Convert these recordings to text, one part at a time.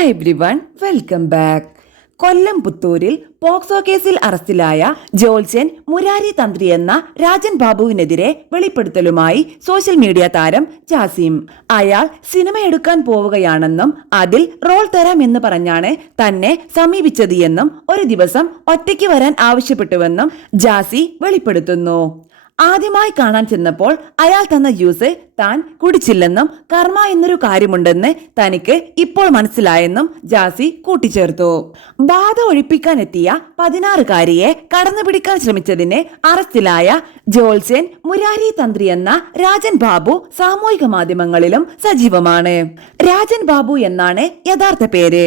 Hi everyone, welcome back. Kollam പുത്തൂരിൽ POCSO കേസിൽ അറസ്റ്റിലായ ജോത്സ്യൻ മുരാരി തന്ത്രി എന്ന രാജൻ ബാബുവിനെതിരെ വെളിപ്പെടുത്തലുമായി സോഷ്യൽ മീഡിയ താരം ജാസിം. അയാൾ സിനിമയെടുക്കാൻ പോവുകയാണെന്നും അതിൽ റോൾ തരാമെന്ന് പറഞ്ഞാണ് തന്നെ സമീപിച്ചത് എന്നും ഒരു ദിവസം ഒറ്റയ്ക്ക് വരാൻ ആവശ്യപ്പെട്ടുവെന്നും ജാസി വെളിപ്പെടുത്തുന്നു. ആദ്യമായി കാണാൻ ചെന്നപ്പോൾ അയാൾ തന്ന ജ്യൂസ് താൻ കുടിച്ചില്ലെന്നും കർമ്മ എന്നൊരു കാര്യമുണ്ടെന്ന് തനിക്ക് ഇപ്പോൾ മനസ്സിലായെന്നും ജാസി കൂട്ടിച്ചേർത്തു. ബാധ ഒഴിപ്പിക്കാനെത്തിയ 16-കാരിയെ കടന്നുപിടിക്കാൻ ശ്രമിച്ചതിന് അറസ്റ്റിലായ ജോത്സ്യൻ മുരാരി തന്ത്രി എന്ന രാജൻ ബാബു സാമൂഹിക മാധ്യമങ്ങളിലും സജീവമാണ്. രാജൻ ബാബു എന്നാണ് യഥാർത്ഥ പേര്.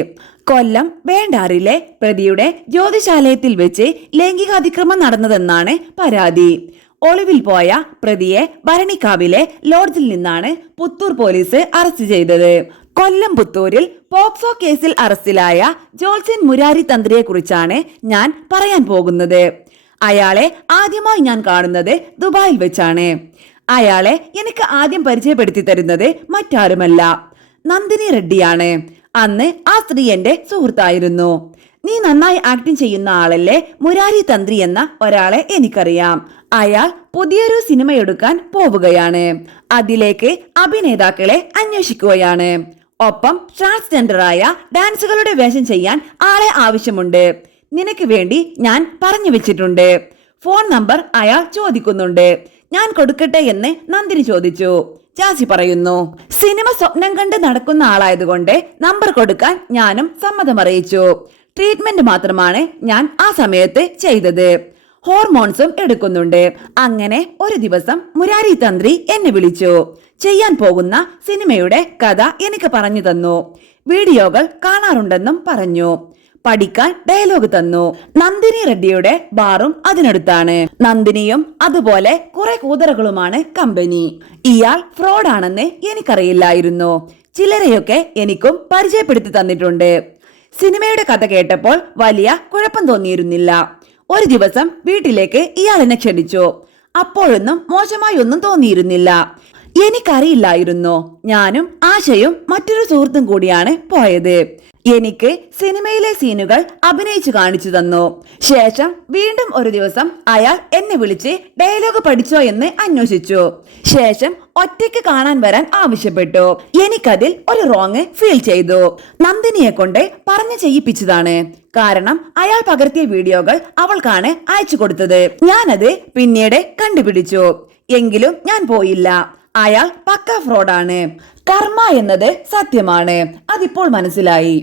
കൊല്ലം വേണ്ടാറിലെ പ്രതിയുടെ ജ്യോതിശാലയത്തിൽ വെച്ച് ലൈംഗികാതിക്രമം നടന്നതെന്നാണ് പരാതി. ഒളിവിൽ പോയ പ്രതിയെ ഭരണിക്കാവിലെ ലോഡ്ജിൽ നിന്നാണ് പുത്തൂർ പോലീസ് അറസ്റ്റ് ചെയ്തത്. കൊല്ലം പുത്തൂരിൽ പോക്സോ കേസിൽ അറസ്റ്റിലായ ജോത്സ്യൻ മുരാരി തന്ത്രിയെ കുറിച്ചാണ് ഞാൻ പറയാൻ പോകുന്നത്. അയാളെ ആദ്യമായി ഞാൻ കാണുന്നത് ദുബായിൽ വെച്ചാണ്. അയാളെ എനിക്ക് ആദ്യം പരിചയപ്പെടുത്തി തരുന്നത് മറ്റാരുമല്ല, നന്ദിനി റെഡ്ഡിയാണ്. അന്ന് ആ സ്ത്രീ എന്റെ സുഹൃത്തായിരുന്നു. നീ നന്നായി ആക്ടിങ് ചെയ്യുന്ന ആളല്ലേ, മുരാരി തന്ത്രി എന്ന ഒരാളെ എനിക്കറിയാം. അയാൾ പുതിയൊരു സിനിമ എടുക്കാൻ പോവുകയാണ്. അതിലേക്ക് അഭിനേതാക്കളെ അന്വേഷിക്കുകയാണ്. ഒപ്പം ട്രാൻസ്ജെൻഡറായ ഡാൻസുകളുടെ വേഷം ചെയ്യാൻ ആളെ ആവശ്യമുണ്ട്. നിനക്ക് വേണ്ടി ഞാൻ പറഞ്ഞു വെച്ചിട്ടുണ്ട്. ഫോൺ നമ്പർ അയാൾ ചോദിക്കുന്നുണ്ട്. ഞാൻ കൊടുക്കട്ടെ എന്ന് നന്ദിനി ചോദിച്ചു. ജാസി പറയുന്നു, സിനിമ സ്വപ്നം കണ്ട് നടക്കുന്ന ആളായതുകൊണ്ട് നമ്പർ കൊടുക്കാൻ ഞാനും സമ്മതമറിയിച്ചു. ട്രീറ്റ്മെന്റ് മാത്രമാണ് ഞാൻ ആ സമയത്ത് ചെയ്തത്. ഹോർമോൺസും എടുക്കുന്നുണ്ട്. അങ്ങനെ ഒരു ദിവസം മുരാരി തന്ത്രി എന്നെ വിളിച്ചു. ചെയ്യാൻ പോകുന്ന സിനിമയുടെ കഥ എനിക്ക് പറഞ്ഞു തന്നു. വീഡിയോകൾ കാണാറുണ്ടെന്നും പറഞ്ഞു. പഠിക്കാൻ ഡയലോഗ് തന്നു. നന്ദിനി റെഡ്ഡിയുടെ ബാറും അതിനടുത്താണ്. നന്ദിനിയും അതുപോലെ കുറെ കൂതറകളുമാണ് കമ്പനി. ഇയാൾ ഫ്രോഡാണെന്ന് എനിക്കറിയില്ലായിരുന്നു. ചിലരെയൊക്കെ എനിക്കും പരിചയപ്പെടുത്തി തന്നിട്ടുണ്ട്. സിനിമയുടെ കഥ കേട്ടപ്പോൾ വലിയ കുഴപ്പം തോന്നിയിരുന്നില്ല. ഒരു ദിവസം വീട്ടിലേക്ക് ഇയാൾ എന്നെ ക്ഷണിച്ചു. അപ്പോഴൊന്നും മോശമായി ഒന്നും തോന്നിയിരുന്നില്ല. എനിക്കറിയില്ലായിരുന്നു. ഞാനും ആശയും മറ്റൊരു സുഹൃത്തും കൂടിയാണ് പോയത്. എനിക്ക് സിനിമയിലെ സീനുകൾ അഭിനയിച്ചു കാണിച്ചു തന്നു. ശേഷം വീണ്ടും ഒരു ദിവസം അയാൾ എന്നെ വിളിച്ച് ഡയലോഗ് പഠിച്ചോ എന്ന് അന്വേഷിച്ചു. ശേഷം ഒറ്റയ്ക്ക് കാണാൻ വരാൻ ആവശ്യപ്പെട്ടു. എനിക്കതിൽ ഒരു റോങ് ഫീൽ ചെയ്തു. നന്ദിനിയെ കൊണ്ട് പറഞ്ഞു ചെയ്യിപ്പിച്ചതാണ്. കാരണം അയാൾ പകർത്തിയ വീഡിയോകൾ അവൾക്കാണ് അയച്ചു കൊടുത്തത്. ഞാനത് പിന്നീട് കണ്ടുപിടിച്ചു. എങ്കിലും ഞാൻ പോയില്ല. അയാൾ പക്ക ഫ്രോഡാണ്. കർമ്മ എന്നത് സത്യമാണ്. അതിപ്പോൾ മനസ്സിലായി.